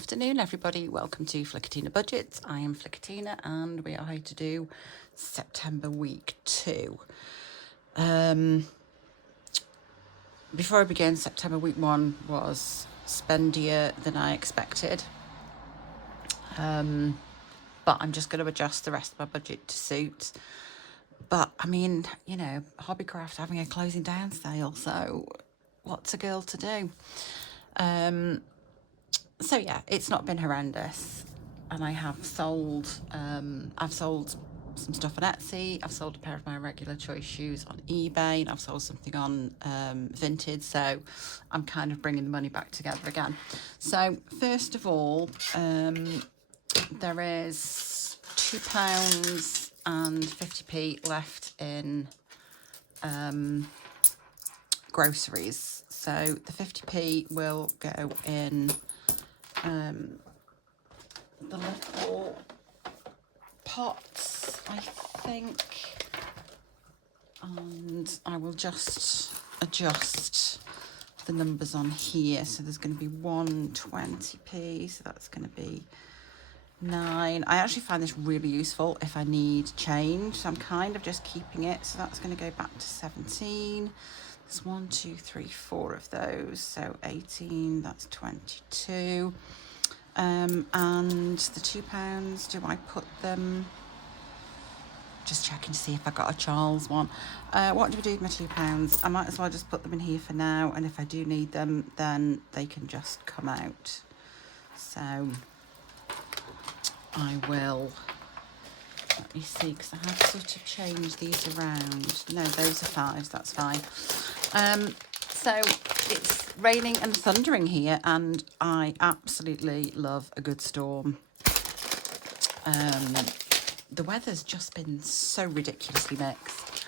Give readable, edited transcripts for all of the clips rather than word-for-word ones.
afternoon, everybody. Welcome to Flickatina Budgets. I am Flickatina, and we are here to do September week 2. Before I begin, September week 1 was spendier than I expected. But I'm just going to adjust the rest of my budget to suit. But I mean, you know, Hobbycraft having a closing down sale, so what's a girl to do? So yeah, it's not been horrendous, and I have sold, I've sold some stuff on Etsy, I've sold a pair of my regular choice shoes on eBay, and I've sold something on Vinted, so I'm kind of bringing the money back together again. So first of all, there is £2 and 50p left in groceries. So the 50p will go in the little pots, I think, and I will just adjust the numbers on here. So there's going to be 120p, so that's going to be 9. I actually find this really useful if I need change, so I'm kind of just keeping it. So that's going to go back to 17. There's 1, 2, 3, 4 of those, so 18, that's 22. And the £2, do I put them, just checking to see if I got a Charles one. What do we do with my £2? I might as well just put them in here for now, and if I do need them, then they can just come out. So I will, let me see, because I have sort of changed these around. No, those are 5s, that's fine. So it's raining and thundering here, and I absolutely love a good storm. The weather's just been so ridiculously mixed.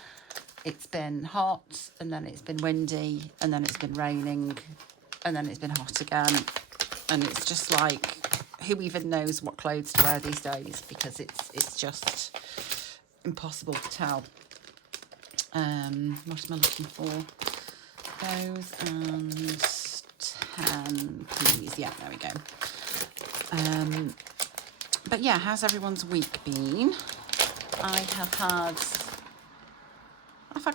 It's been hot, and then it's been windy, and then it's been raining, and then it's been hot again. And it's just like, who even knows what clothes to wear these days, because it's just impossible to tell. What am I looking for? Those and 10, please. Yeah, there we go. But yeah, how's everyone's week been? I've had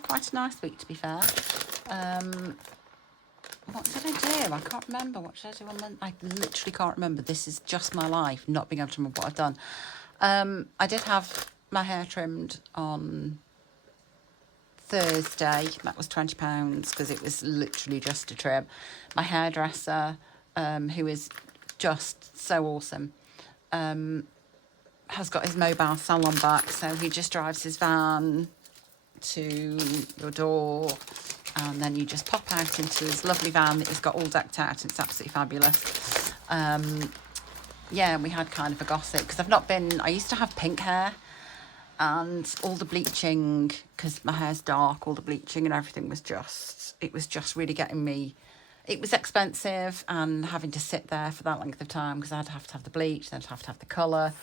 quite a nice week, to be fair. What did I do? I can't remember. What did I do on Monday? I literally can't remember. This is just my life, not being able to remember what I've done. I did have my hair trimmed on Thursday. That was £20 because it was literally just a trim. My hairdresser, who is just so awesome, has got his mobile salon back, so he just drives his van to your door, and then you just pop out into this lovely van that he's got all decked out. It's absolutely fabulous. Yeah, we had kind of a gossip because I used to have pink hair, and all the bleaching, because my hair's dark, all the bleaching and everything was just really getting me. It was expensive, and having to sit there for that length of time, because I'd have to have the bleach, then I'd have to have the colour,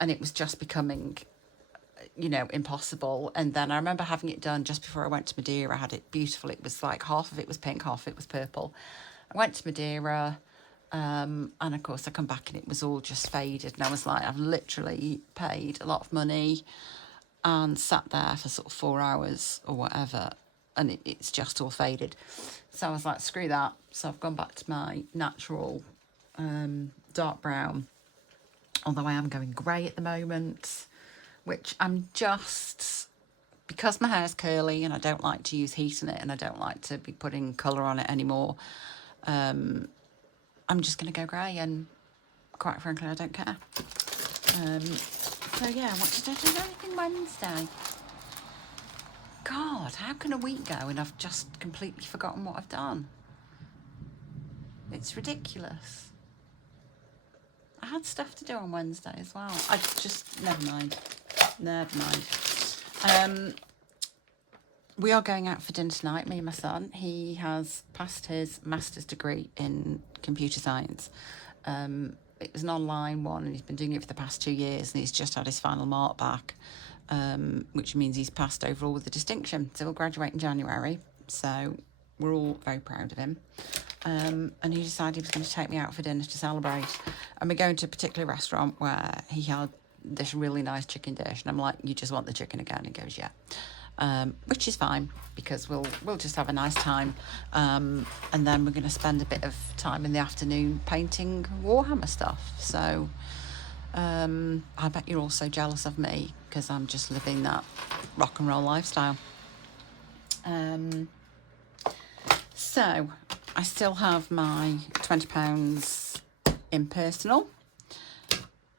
and it was just becoming, you know, impossible. And then I remember having it done just before I went to Madeira. I had it beautiful. It was like half of it was pink, half of it was purple. I went to Madeira, and of course I come back and it was all just faded, and I was like, I've literally paid a lot of money and sat there for sort of 4 hours or whatever, and it's just all faded. So I was like, screw that. So I've gone back to my natural dark brown, although I am going grey at the moment, which I'm just, because my hair's curly and I don't like to use heat in it, and I don't like to be putting colour on it anymore, I'm just going to go grey, and quite frankly, I don't care. So yeah, what did I do? Anything Wednesday? God, how can a week go and I've just completely forgotten what I've done? It's ridiculous. I had stuff to do on Wednesday as well. I just, never mind. We are going out for dinner tonight, me and my son. He has passed his master's degree in computer science. It was an online one, and he's been doing it for the past 2 years, and he's just had his final mark back, which means he's passed overall with a distinction. So he'll graduate in January. So we're all very proud of him. And he decided he was going to take me out for dinner to celebrate. And we're going to a particular restaurant where he had this really nice chicken dish. And I'm like, you just want the chicken again? He goes, yeah. Which is fine, because we'll just have a nice time. And then we're going to spend a bit of time in the afternoon painting Warhammer stuff. So I bet you're also jealous of me, because I'm just living that rock and roll lifestyle. So I still have my £20 in personal.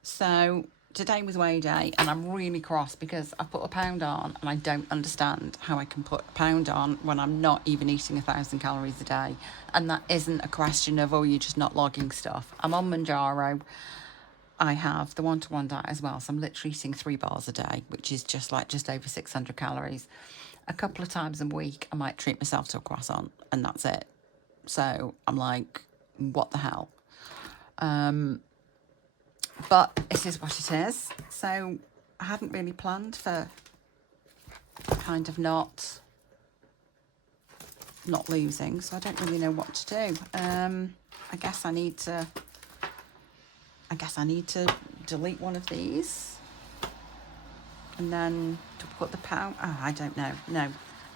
So today was weigh day, and I'm really cross because I put £1 on, and I don't understand how I can put £1 on when I'm not even eating 1,000 calories a day. And that isn't a question of, oh, you're just not logging stuff. I'm on Manjaro. I have the one-to-one diet as well, so I'm literally eating 3 bars a day, which is just over 600 calories. A couple of times a week, I might treat myself to a croissant, and that's it. So I'm like, what the hell? But it is what it is. So I hadn't really planned for kind of not losing, so I don't really know what to do. I guess I need to delete one of these, and then to put the pound. Oh, I don't know. No,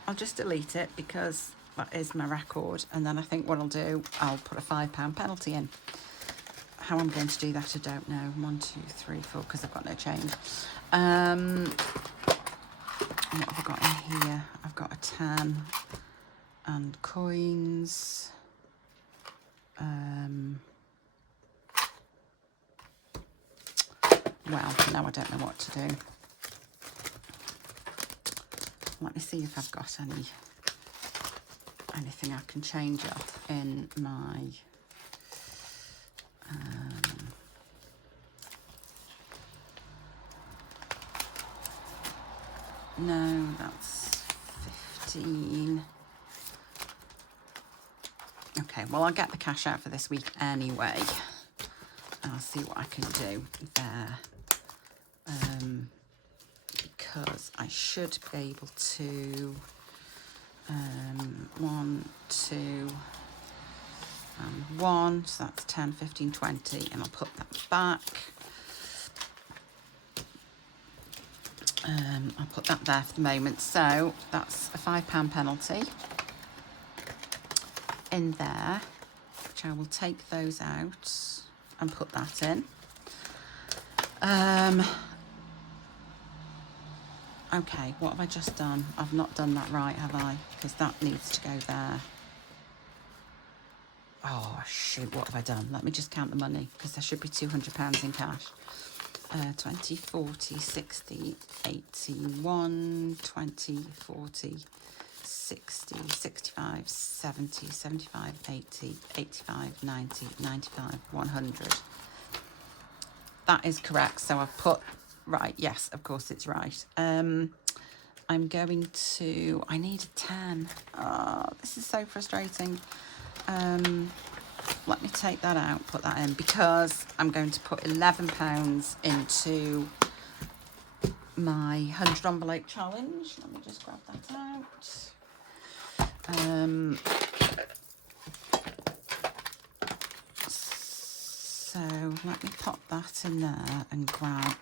I'll just delete it because that is my record. And then I think what I'll do, I'll put a £5 penalty in. How I'm going to do that, I don't know. 1, 2, 3, 4, because I've got no change. What have I got in here? I've got a 10 and coins. Well, now I don't know what to do. Let me see if I've got anything I can change up in my no, that's 15. Okay, well, I'll get the cash out for this week anyway. I'll see what I can do there. Because I should be able to 1, 2 and 1, so that's 10, 15, 20, and I'll put that back. I'll put that there for the moment. So that's a £5 penalty in there, which I will take those out and put that in. Okay, what have I just done? I've not done that right, have I? Because that needs to go there. Oh, shoot, what have I done? Let me just count the money, because there should be £200 in cash. 20, 40, 60, 81, 20, 40, 60, 65, 70, 75, 80, 85, 90, 95, 100. That is correct. So I've put, right, yes, of course it's right. I'm going to, I need a 10. Oh, this is so frustrating. Let me take that out, put that in, because I'm going to put £11 into my 100 envelope challenge. Let me just grab that out. So let me pop that in there and grab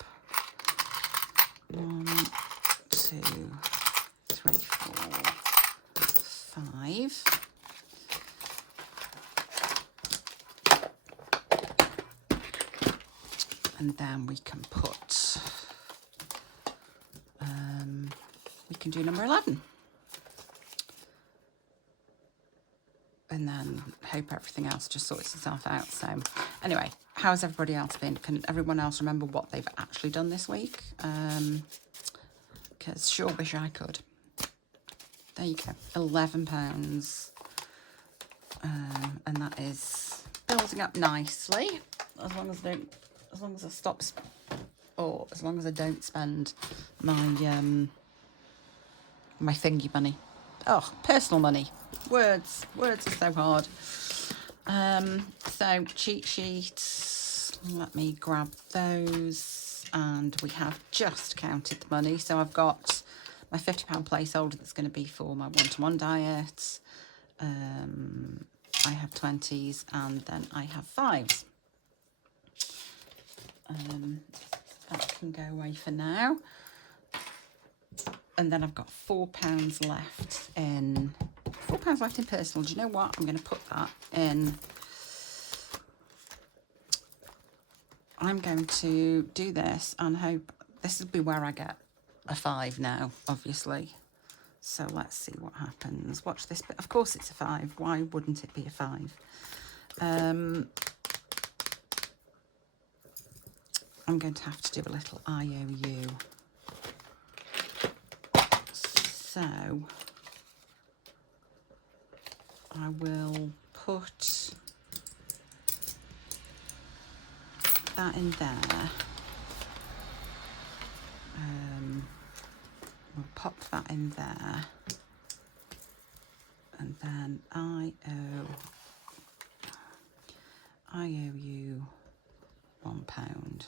1, 2, 3, 4, 5. And then we can put, we can do number 11. And then hope everything else just sorts itself out. So anyway, how's everybody else been? Can everyone else remember what they've actually done this week? Because sure wish I could. There you go, £11. And that is building up nicely, as long as I don't. As long as I stop, or as long as I don't spend my my thingy money. Oh, personal money. Words are so hard. So cheat sheets. Let me grab those, and we have just counted the money. So I've got my £50 placeholder that's going to be for my one-to-one diet. I have 20s, and then I have 5s. That can go away for now. And then I've got £4 left in £4 left in personal. Do you know what? I'm going to put that in. I'm going to do this and hope this will be where I get a 5 now, obviously. So let's see what happens. Watch this bit. Of course it's a 5. Why wouldn't it be a 5? I'm going to have to do a little IOU. So I will put that in there. We'll pop that in there. And then I owe you £1.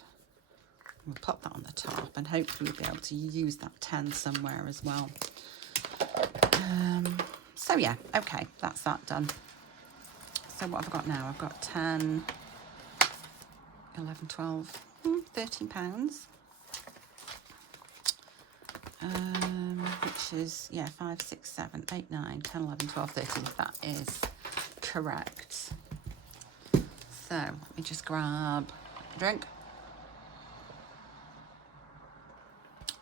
We'll pop that on the top, and hopefully we'll be able to use that 10 somewhere as well. So yeah, okay, that's that done. So what have I got now? I've got 10, 11, 12, £13. Which is, yeah, 5, 6, 7, 8, 9, 10, 11, 12, 13. That is correct. So let me just grab a drink.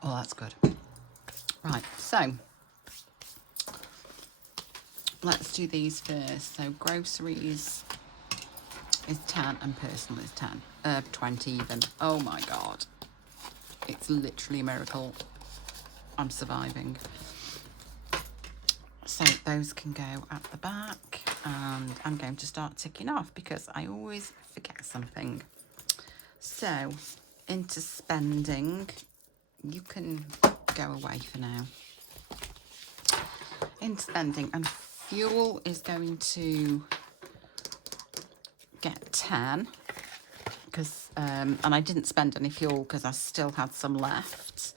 Oh, that's good. Right, so let's do these first. So groceries is 10 and personal is 10. 20 even. Oh my God. It's literally a miracle I'm surviving. So those can go at the back, and I'm going to start ticking off because I always forget something. So into spending, you can go away for now. In spending, and fuel is going to get 10 because and I didn't spend any fuel because I still had some left.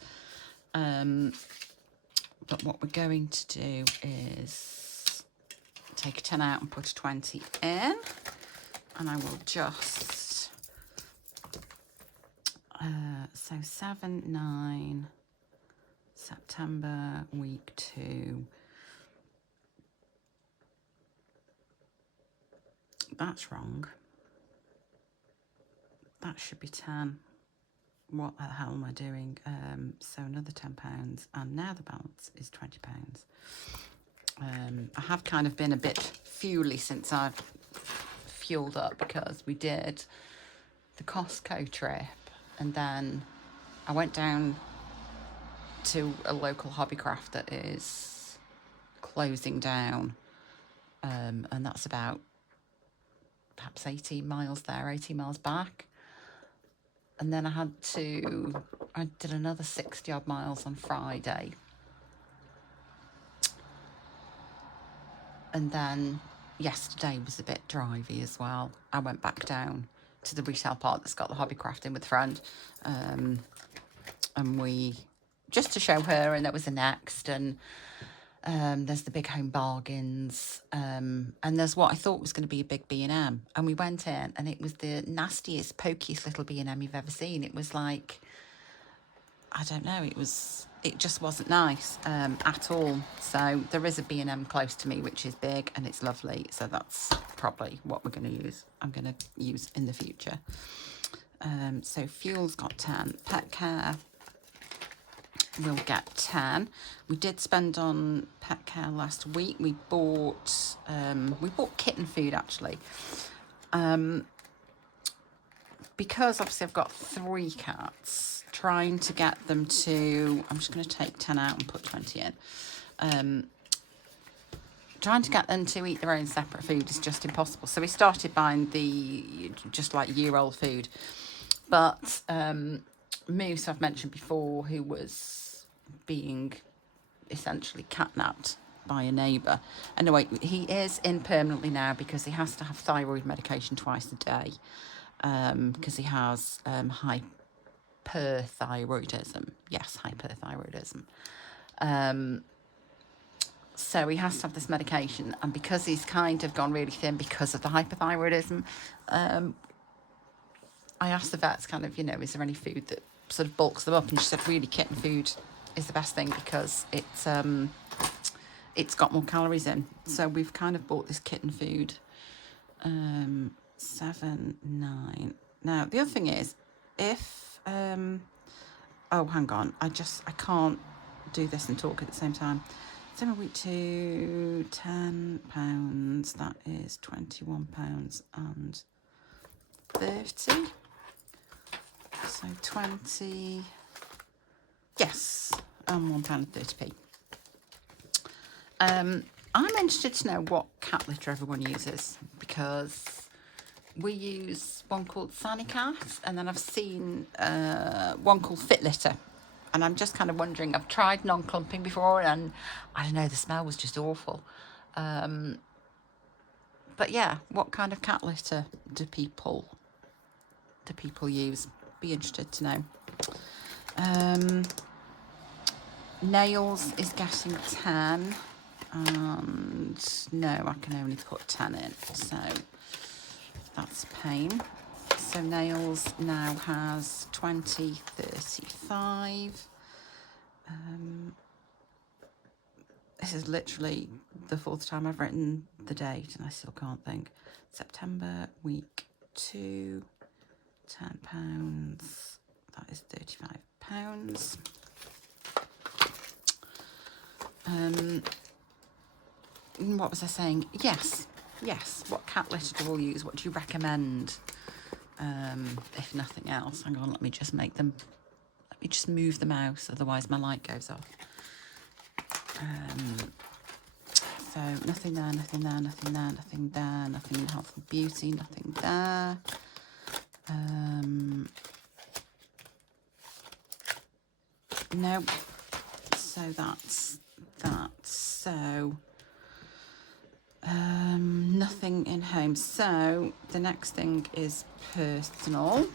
But what we're going to do is take a 10 out and put a 20 in, and I will just so 7, 9 September week 2. That's wrong. That should be 10. What the hell am I doing? So another £10, and now the balance is £20. I have kind of been a bit fuely since I've fueled up because we did the Costco trip, and then I went down to a local hobbycraft that is closing down, and that's about perhaps 18 miles there, 18 miles back. And then I did another 60 odd miles on Friday. And then yesterday was a bit drivey as well. I went back down to the retail park that's got the hobbycraft in with a friend. And we, just to show her, and there was a Next, and there's the big home bargains, and there's what I thought was going to be a big B&M, and we went in and it was the nastiest, pokiest little B&M you've ever seen. It was like, I don't know, it just wasn't nice at all. So there is a B&M close to me which is big and it's lovely, so that's probably what we're going to use. I'm going to use in the future. So fuel's got 10. Pet care will get 10. We did spend on pet care last week. We bought kitten food actually, because obviously I've got 3 cats. Trying to get them to, I'm just going to take 10 out and put 20 in. Trying to get them to eat their own separate food is just impossible. So we started buying the just like year-old food, but Moose, I've mentioned before, who was being essentially catnapped by a neighbour. And no, wait, he is in permanently now because he has to have thyroid medication twice a day, because he has hyperthyroidism. Yes, hyperthyroidism. So he has to have this medication, and because he's kind of gone really thin because of the hypothyroidism, I asked the vets kind of, you know, is there any food that sort of bulks them up? And she said really kitten food is the best thing because it's got more calories in. So we've kind of bought this kitten food. 7, 9. Now the other thing is, if oh, hang on, I can't do this and talk at the same time. 7 week 2, £10. That is £21 and 30. So 20. Yes, and £1.30p. I'm interested to know what cat litter everyone uses, because we use one called Sunny Cat, and then I've seen one called Fit Litter, and I'm just kind of wondering. I've tried non-clumping before, and I don't know, the smell was just awful. But yeah, what kind of cat litter do people use? Be interested to know. Nails is getting 10. And no, I can only put 10 in, so that's a pain. So Nails now has 20, 35. This is literally the 4th time I've written the date and I still can't think. September, week 2, £10. That is £35. What was I saying? Yes. What cat litter do we use? What do you recommend? If nothing else, hang on. Let me just move the mouse. Otherwise, my light goes off. So nothing there, nothing there, nothing there, nothing there, nothing in health and beauty, nothing there. No. So that's that. So. Nothing in home. So the next thing is personal,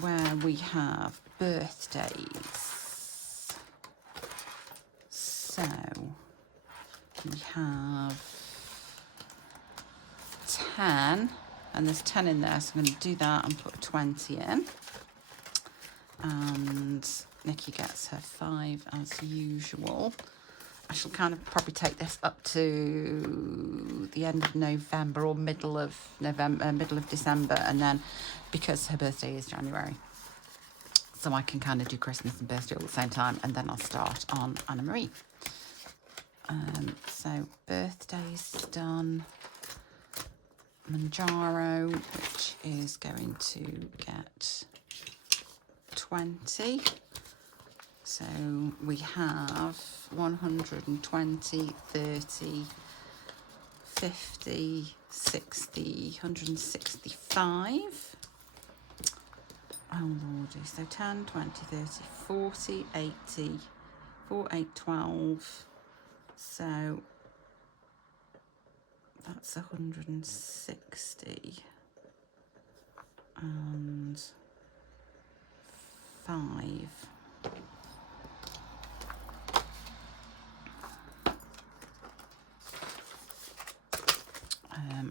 where we have birthdays. So we have 10, and there's 10 in there, so I'm going to do that and put 20 in. And Nikki gets her 5 as usual. I shall kind of probably take this up to the end of November or middle of December, and then because her birthday is January, so I can kind of do Christmas and birthday all at the same time, and then I'll start on Anna Marie. So birthdays done. Manjaro, which is going to get 20. So we have 120, 30, 50, 60, 165. Oh lordy, so 10, 20, 30, 40, 80, 4, 8, 12. So that's 160 and 5.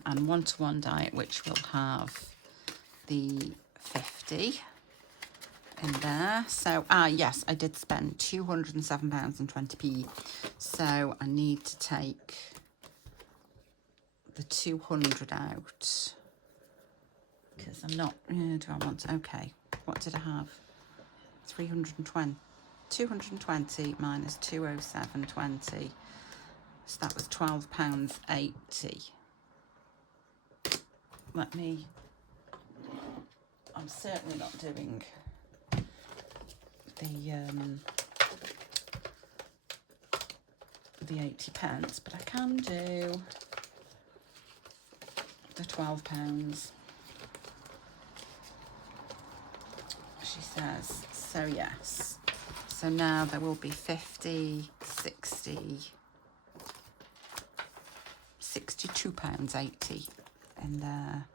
And one-to-one diet, which will have the 50 in there. So yes, I did spend £207.20. So I need to take the 200 out, because I'm not, do I want to, okay, what did I have? 220 minus 207.20, so that was £12.80. I'm certainly not doing the 80 pence, but I can do the £12, she says. So yes, so now there will be 50, 60, £62.80 in there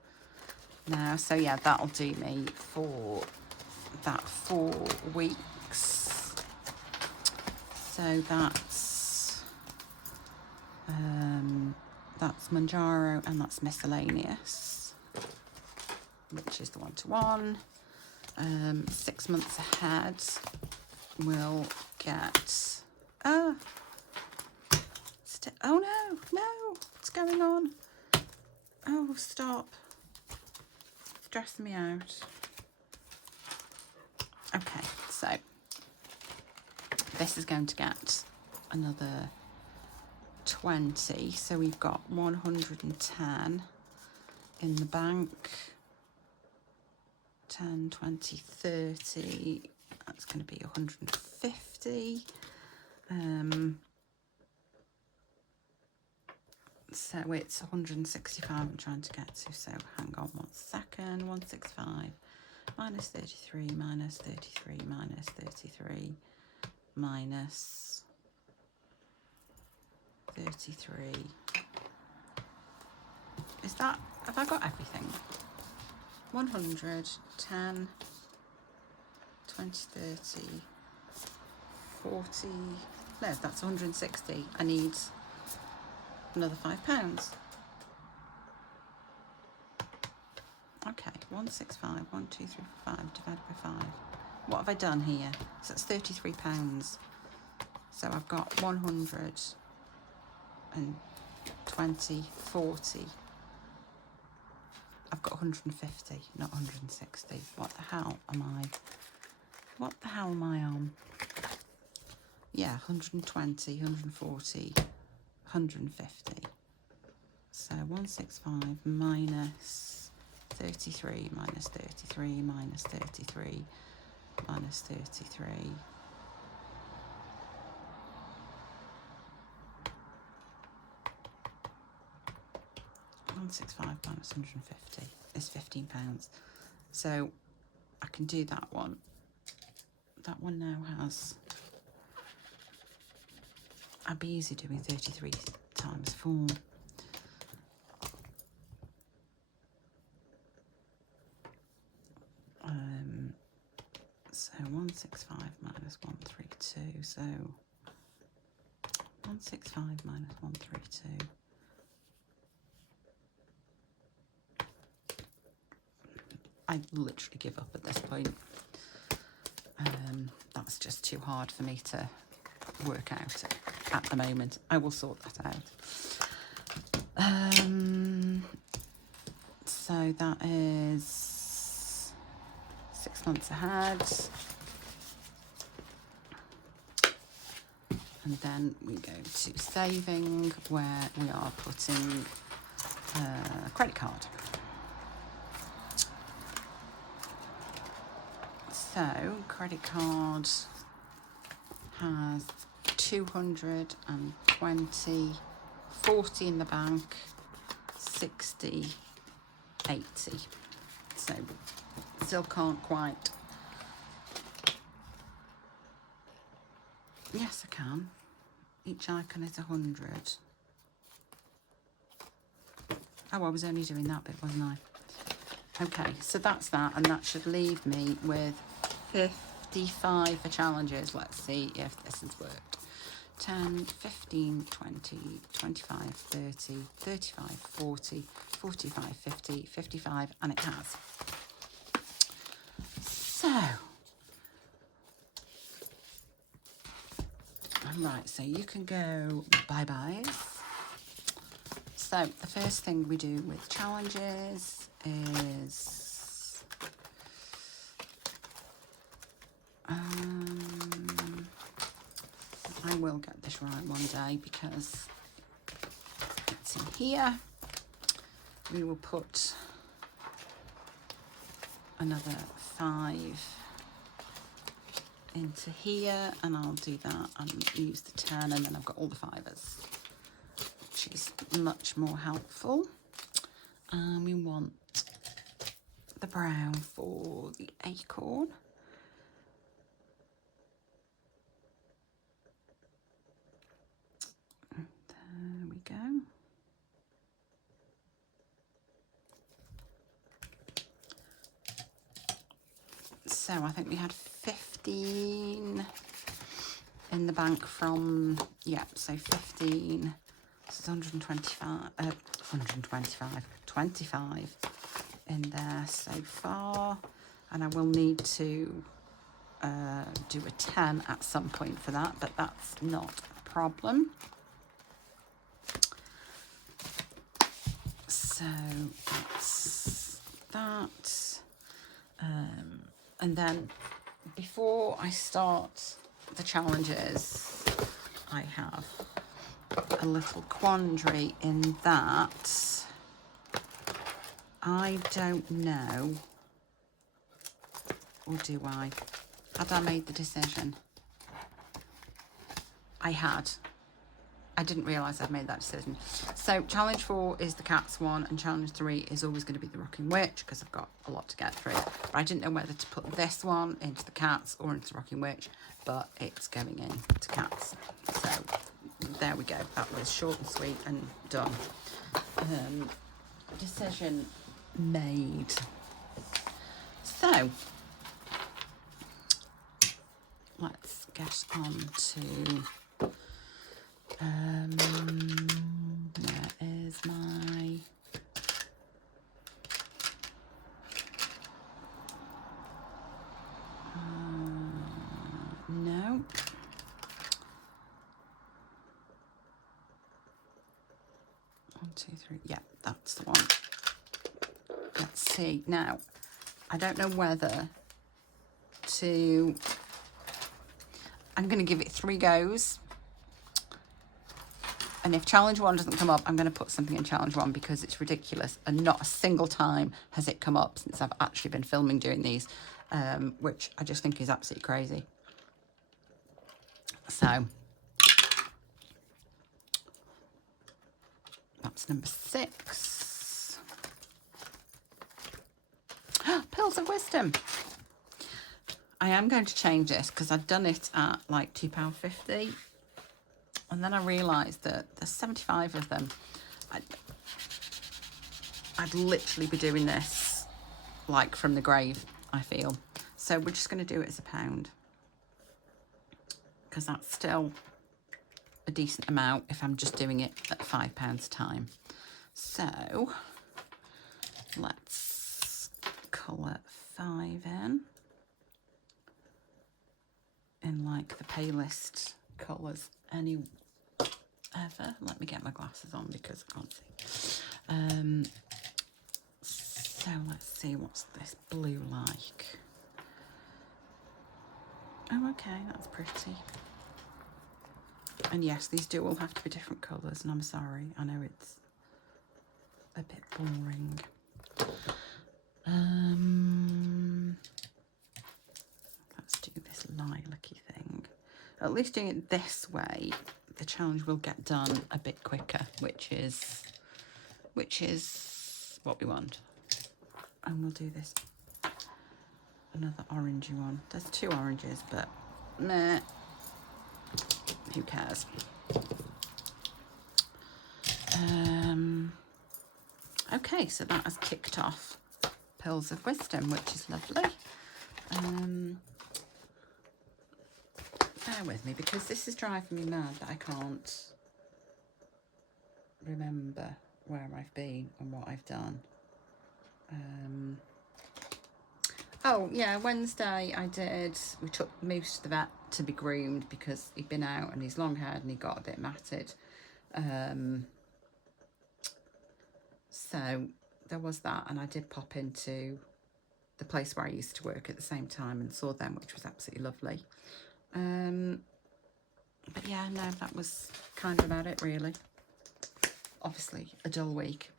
now. So yeah, that'll do me for that 4 weeks. So that's That's Manjaro, and that's miscellaneous, which is the 1-to-1. 6 months ahead, we'll get... Oh no, what's going on? Oh, stop. Stressing me out. Okay, so this is going to get another 20, so we've got 110 in the bank. 10, 20, 30, that's going to be 150. So it's 165 I'm trying to get to, so hang on 1 second. 165 minus 33 minus 33 minus 33 minus 33. Is that, have I got everything? 100, 10, 20, 30, 40, no, that's 160. I need another £5. Okay, 165, 1, 2, 3, 5 divided by 5. What have I done here? So that's £33. So I've got 120, 40. I've got 150, not 160. What the hell am I? What the hell am I on? Yeah, 120, 140, 150. So 165 minus 33 minus 33 minus 33 minus 33. 165 minus 150 is £15. So I can do that one. That one now has... I'd be easy doing 33 times 4. So 165 minus 132. So 165 minus 132. I literally give up at this point. That's just too hard for me to work out at the moment. I will sort that out. So that is 6 months ahead. And then we go to saving, where we are putting a credit card. So, credit card has 220, 40 in the bank, 60, 80. So, still can't quite. Yes, I can. Each icon is 100. Oh, I was only doing that bit, wasn't I? Okay, so that's that, and that should leave me with 55 for challenges. Let's see if this has worked. 10, 15, 20, 25, 30, 35, 40, 45, 50, 55, and it has. So, right, so you can go bye-byes. So, the first thing we do with challenges is... I will get this right one day because it's in here. We will put another 5 into here, and I'll do that and use the 10, and then I've got all the 5s, which is much more helpful. And we want the brown for the acorn. There we go. So I think we had 15 in the bank from, yeah, so 15 it's 25 in there so far, and I will need to do a 10 at some point for that, but that's not a problem. So that's that. And then before I start the challenges, I have a little quandary in that I don't know, or do I? Had I made the decision? I had. I didn't realise I'd made that decision. So challenge 4 is the cats one, and challenge 3 is always going to be the rocking witch, because I've got a lot to get through. But I didn't know whether to put this one into the cats or into the rocking witch, but it's going into cats. So there we go. That was short and sweet and done. Decision made. So let's get on to where is my no. 1, 2, 3. Yeah, that's the one. Let's see. Now, I don't know whether to... I'm going to give it 3 goes. And if challenge 1 doesn't come up, I'm going to put something in challenge 1, because it's ridiculous. And not a single time has it come up since I've actually been filming doing these, which I just think is absolutely crazy. So that's number 6. Pills of Wisdom. I am going to change this because I'd done it at like £2.50. And then I realised that there's 75 of them. I'd literally be doing this like from the grave, I feel. So we're just going to do it as £1, because that's still a decent amount if I'm just doing it at £5 a time. So let's colour 5 in like the palest colours ever. Let me get my glasses on because I can't see. So let's see, what's this blue like? Oh, okay, that's pretty. And yes, these do all have to be different colours, and I'm sorry, I know it's a bit boring. Let's do this lilac-y thing. At least doing it this way, the challenge will get done a bit quicker, which is what we want. And we'll do this, another orangey one. There's 2 oranges, but meh, who cares? Okay, so that has kicked off Pills of Wisdom, which is lovely. Bear with me, because this is driving me mad that I can't remember where I've been and what I've done. Oh yeah, Wednesday we took Moose to the vet to be groomed because he'd been out and he's long haired and he got a bit matted. So there was that, and I did pop into the place where I used to work at the same time and saw them, which was absolutely lovely. But yeah, no, that was kind of about it really. Obviously a dull week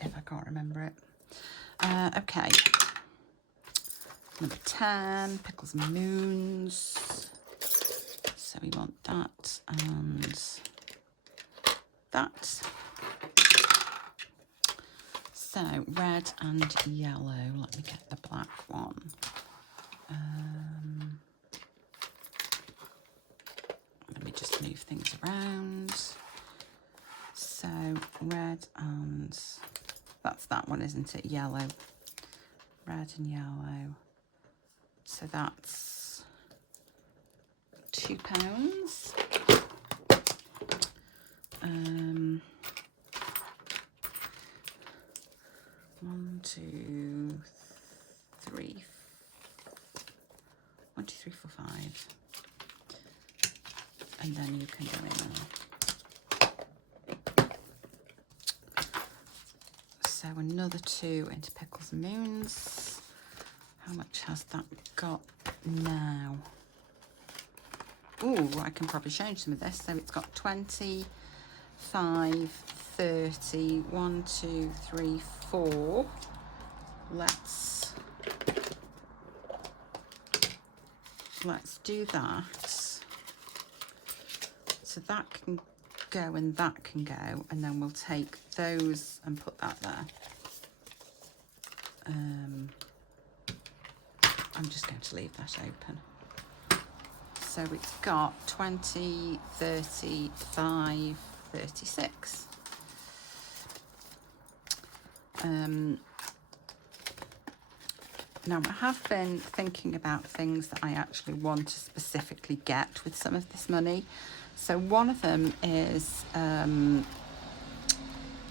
if I can't remember it. Okay, number 10, Pickles and Moons. So we want that and that. So red and yellow. Let me get the black one. Let me just move things around. So red and that's that one, isn't it? Yellow. Red and yellow. So that's £2. 1, 2, 3, 1, 2, 3, 4, 5. And then you can go in there. So another 2 into Pickles and Moons. How much has that got now? Oh, I can probably change some of this. So it's got 20, 5, 30, 1, 2, 3, 4. Let's do that. So that can go and that can go, and then we'll take those and put that there. I'm just going to leave that open. So it's got 20, 35, 36. Now I have been thinking about things that I actually want to specifically get with some of this money. So one of them is I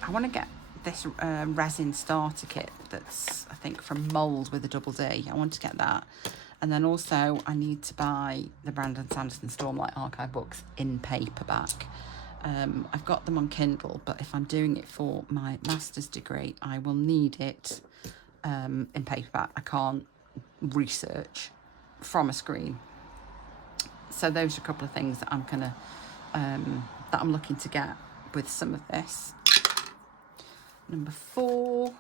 want to get this resin starter kit that's, I think, from Mould with a double D. I want to get that. And then also I need to buy the Brandon Sanderson Stormlight archive books in paperback. I've got them on Kindle, but if I'm doing it for my master's degree, I will need it in paperback. I can't research from a screen. So those are a couple of things that I'm gonna that I'm looking to get with some of this. Number 4,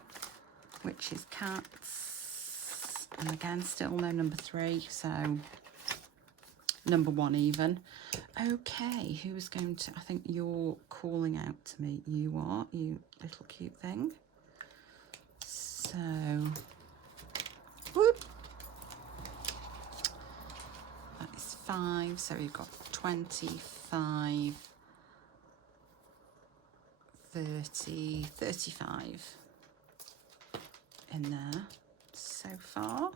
which is cats. And again, still no number 3, so number 1 even. Okay, who's going to, I think you're calling out to me. You are, you little cute thing. So, whoop. That is 5, so we've got 25, 30, 35 in there so far.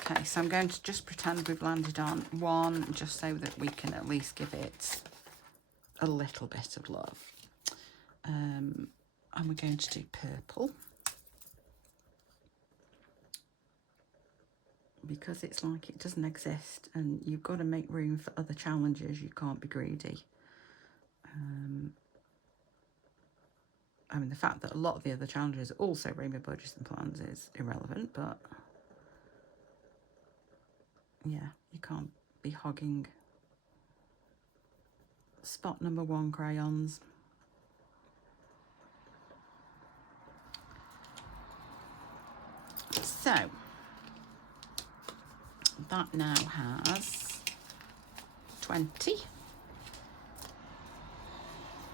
Okay, so I'm going to just pretend we've landed on 1, just so that we can at least give it a little bit of love. And we're going to do purple, because it's like it doesn't exist and you've got to make room for other challenges. You can't be greedy. I mean, the fact that a lot of the other challenges are also rainbow budgets and plans is irrelevant, but yeah, you can't be hogging spot number 1 crayons. So that now has 20,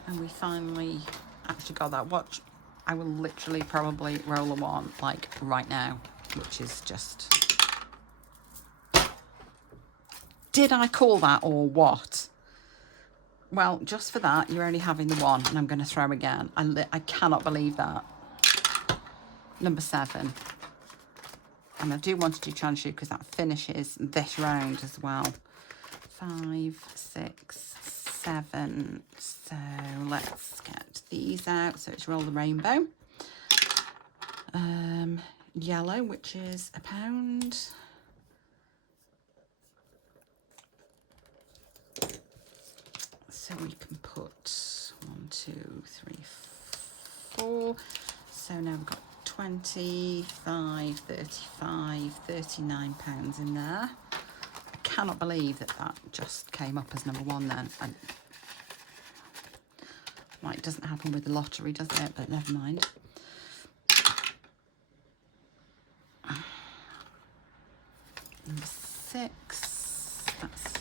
and we finally actually got that. Watch, I will literally probably roll a 1 like right now, which is just, did I call that or what? Well, just for that you're only having the 1, and I'm going to throw again. I cannot believe that. Number 7. And I do want to do challenge shoe because that finishes this round as well. 5, 6, 7. So let's get these out. So it's roll the rainbow. Yellow, which is £1. So we can put 1, 2, 3, 4. So now we've got 25, 35, £39 in there. I cannot believe that that just came up as number 1 then. Well, it doesn't happen with the lottery, does it? But never mind. Number 6, that's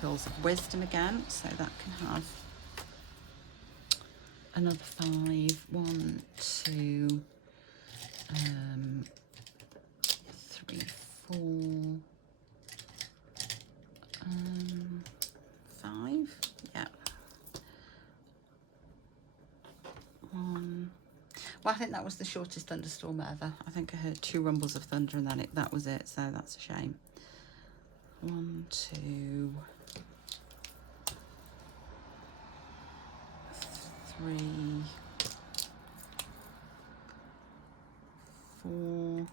Pearls of Wisdom again, so that can have another 5, 1, 2, 3, 4, 5, yeah. 1. Well, I think that was the shortest thunderstorm ever. I think I heard 2 rumbles of thunder and then that was it, so that's a shame. 1, 2, 3, 4,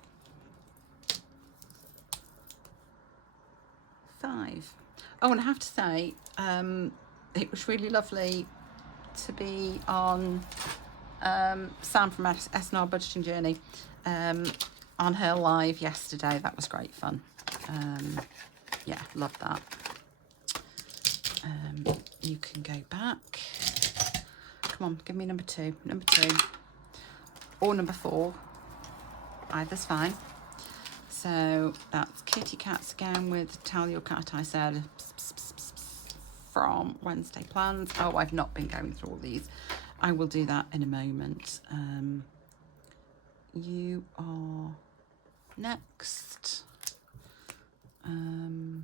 5. Oh, and I have to say, it was really lovely to be on Sam from S&R Budgeting Journey on her live yesterday. That was great fun. Yeah, love that. You can go back. Come on, give me number 2. Number 2 or number 4. Either's fine. So that's Kitty Cats again with Tell Your Cat I Said from Wednesday Plans. Oh, I've not been going through all these. I will do that in a moment. You are next. Did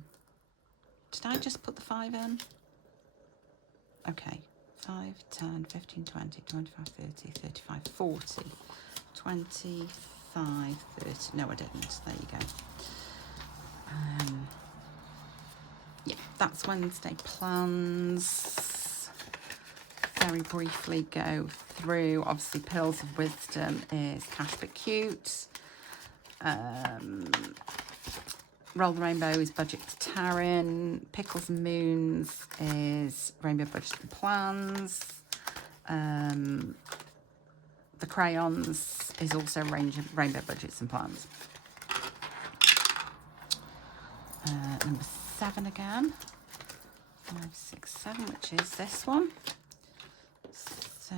I just put the 5 in? Okay. 5, 10, 15, 20, 25, 30, 35, 40, 25, 30. No, I didn't. There you go. Yeah, that's Wednesday Plans. Very briefly go through. Obviously, Pearls of Wisdom is Cash But Cute. Roll the Rainbow is Budget Taryn. Pickles and Moons is Rainbow Budget and Plans. The Crayons is also Rainbow Budgets and Plans. Number 7 again. 5, 6, 7, which is this one. So,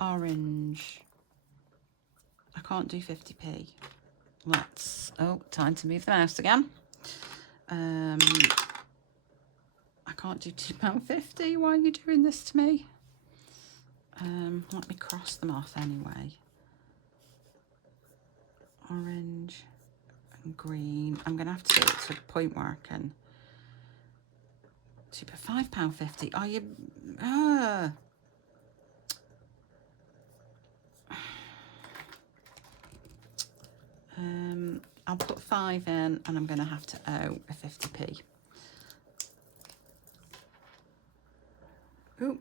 orange. I can't do 50p. Let's, oh, time to move the mouse again. I can't do £2.50. Why are you doing this to me? Let me cross them off anyway. Orange and green. I'm going to have to do it to a point where I can do £5.50. Are you... I'll put 5 in and I'm going to have to owe a 50p. Ooh.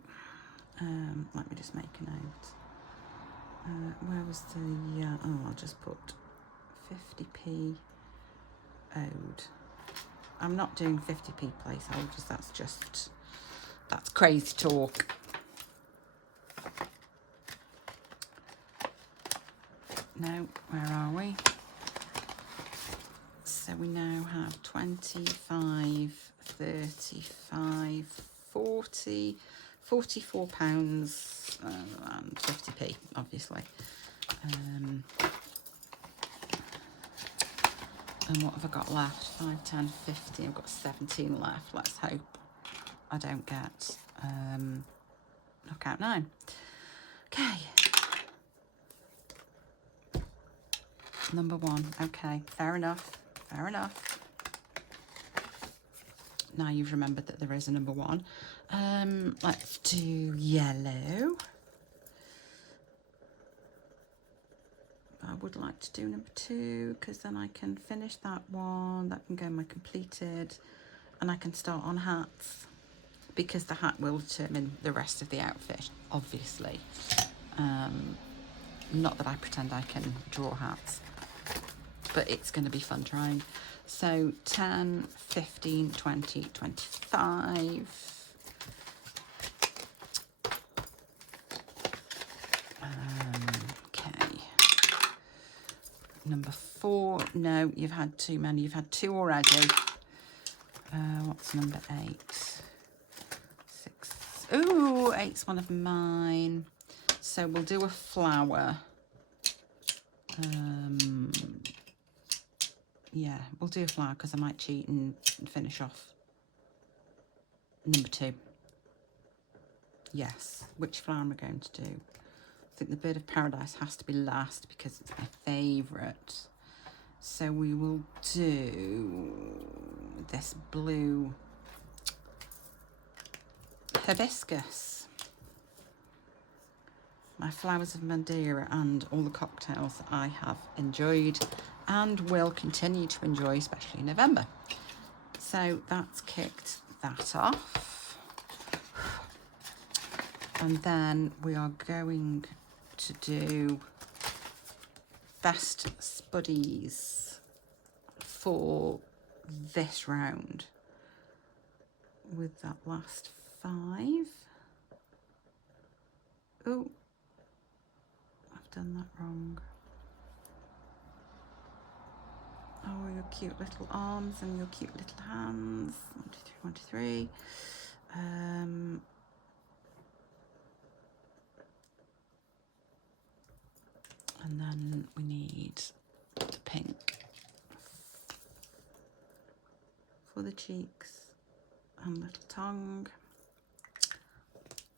Let me just make a note. Where was the... oh, I'll just put 50p owed. I'm not doing 50p placeholders. That's crazy talk. No, where are we? So we now have 25, 35, 40, £44 and 50p, obviously. And what have I got left? 5, 10, 50. I've got 17 left. Let's hope I don't get knockout 9. Okay. Number 1. Okay, fair enough. Fair enough. Now you've remembered that there is a number 1. Let's do yellow. I would like to do number 2 because then I can finish that one. That can go in my completed, and I can start on hats because the hat will determine the rest of the outfit, obviously. Not that I pretend I can draw hats, but it's going to be fun trying. So 10, 15, 20, 25. Okay. Number 4. No, you've had too many. You've had 2 already. What's number 8? 6. Ooh, 8's one of mine. So we'll do a flower. Yeah, we'll do a flower because I might cheat and finish off number 2. Yes. Which flower am I going to do? I think the Bird of Paradise has to be last because it's my favourite. So we will do this blue hibiscus. My flowers of Madeira and all the cocktails that I have enjoyed and will continue to enjoy, especially in November. So that's kicked that off. And then we are going to do best spuddies for this round with that last 5. Oh, I've done that wrong. Oh, your cute little arms and your cute little hands. 1, 2, 3, 1, 2, 3. And then we need the pink for the cheeks and little tongue.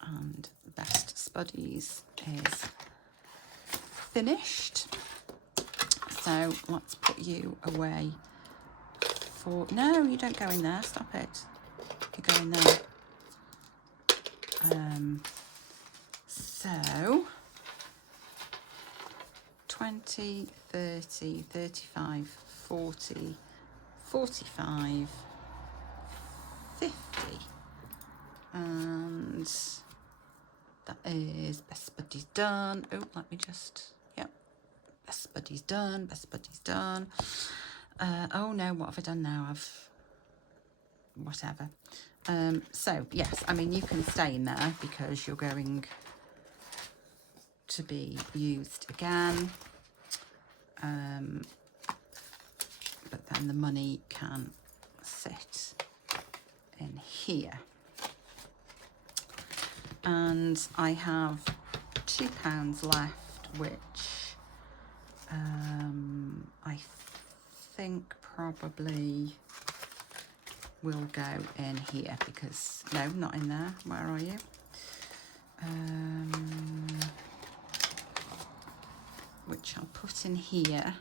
And best spuddies is finished. So let's put you away for... No, you don't go in there. Stop it. You go in there. So 20, 30, 35, 40, 45, 50. And that is best buddies done. Oh, let me just... Yep. Best buddies done. Best buddies done. Oh no, what have I done now? Whatever. So yes, I mean, you can stay in there because you're going to be used again. But then the money can sit in here. And I have £2 left, which I think probably will go in here because, no, not in there. Where are you? Which I'll put in here,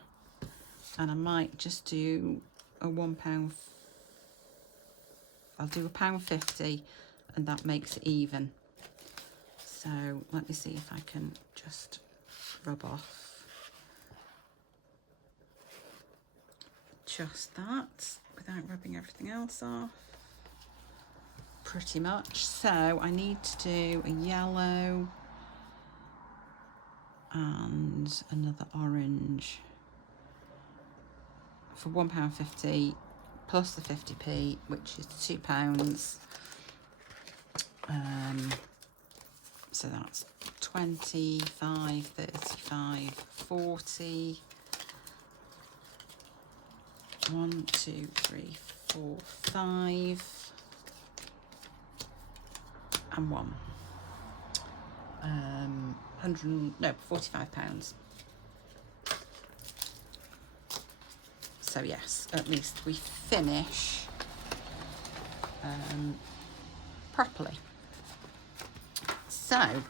and I might just do a £1. I'll do £1.50, and that makes it even. So let me see if I can just rub off just that without rubbing everything else off. Pretty much. So I need to do a yellow and another orange for £1.50 plus the 50p, which is £2. So that's 25, 35, 40. 1, 2, 3, 4, 5, and 1. £45. So yes, at least we finish properly. So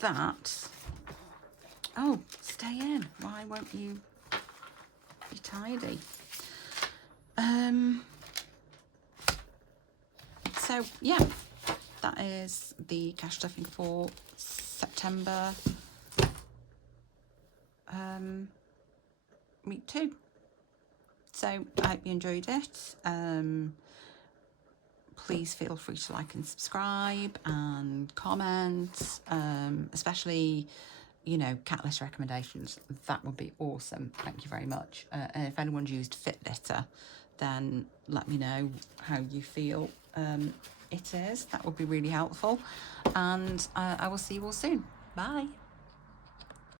that, oh, stay in. Why won't you be tidy? So yeah, that is the cash stuffing for September week 2. So I hope you enjoyed it. Please feel free to like and subscribe and comment, especially, you know, cat litter recommendations. That would be awesome. Thank you very much. And if anyone's used Fit Litter, then let me know how you feel it is. That would be really helpful. And I will see you all soon. Bye.